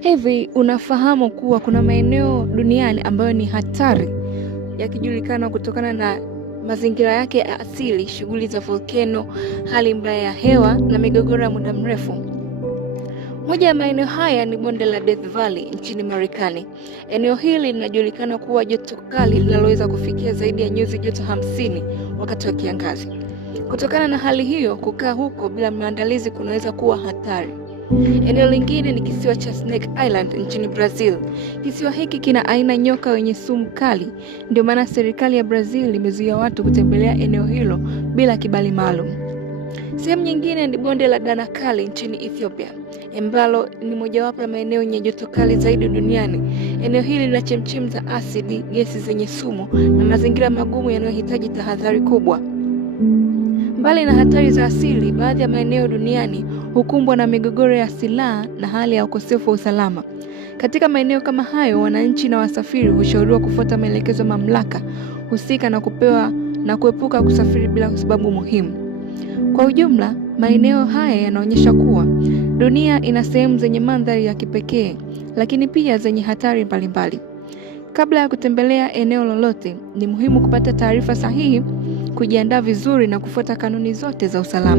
Hivi unafahamu kuwa kuna maeneo duniani ambayo ni hatari yakijulikana kutokana na mazingira yake ya asili, shughuli za volkeno, hali mbaya ya hewa na migogoro ya muda mrefu? Moja ya maeneo haya ni bonde la Death Valley nchini Marekani. Eneo hili linajulikana kuwa joto kali linaloweza kufikia zaidi ya nyuzi joto 50 wakati wa kiangazi. Kutokana na hali hiyo, kukaa huko bila maandalizi kunaweza kuwa hatari. Eneo lingine ni kisiwa cha Snake Island nchini Brazil. Kisiwa hiki kina aina nyoka wenye sumu kali, ndio maana serikali ya Brazil imezuia watu kutembelea eneo hilo bila kibali maalum. Sehemu nyingine ni bonde la Danakali nchini Ethiopia, ambalo ni mojawapo ya maeneo yenye joto kali zaidi duniani. Eneo hili lina chemchemi za asidi, gesi zenye sumu na mazingira magumu yanayohitaji tahadhari kubwa. Mbali na hatari za asili, baadhi ya maeneo duniani hukumbwa na migogoro ya silaha na hali ya ukosefu wa usalama. Katika maeneo kama hayo, wananchi na wasafiri hushauriwa kufuata maelekezo ya mamlaka husika na kuepuka kusafiri bila sababu muhimu. Kwa ujumla, maeneo haya yanaonyesha kuwa dunia ina sehemu zenye mandhari ya kipekee, lakini pia zenye hatari mbalimbali. Kabla ya kutembelea eneo lolote, ni muhimu kupata taarifa sahihi, kujiandaa vizuri na kufuata kanuni zote za usalama.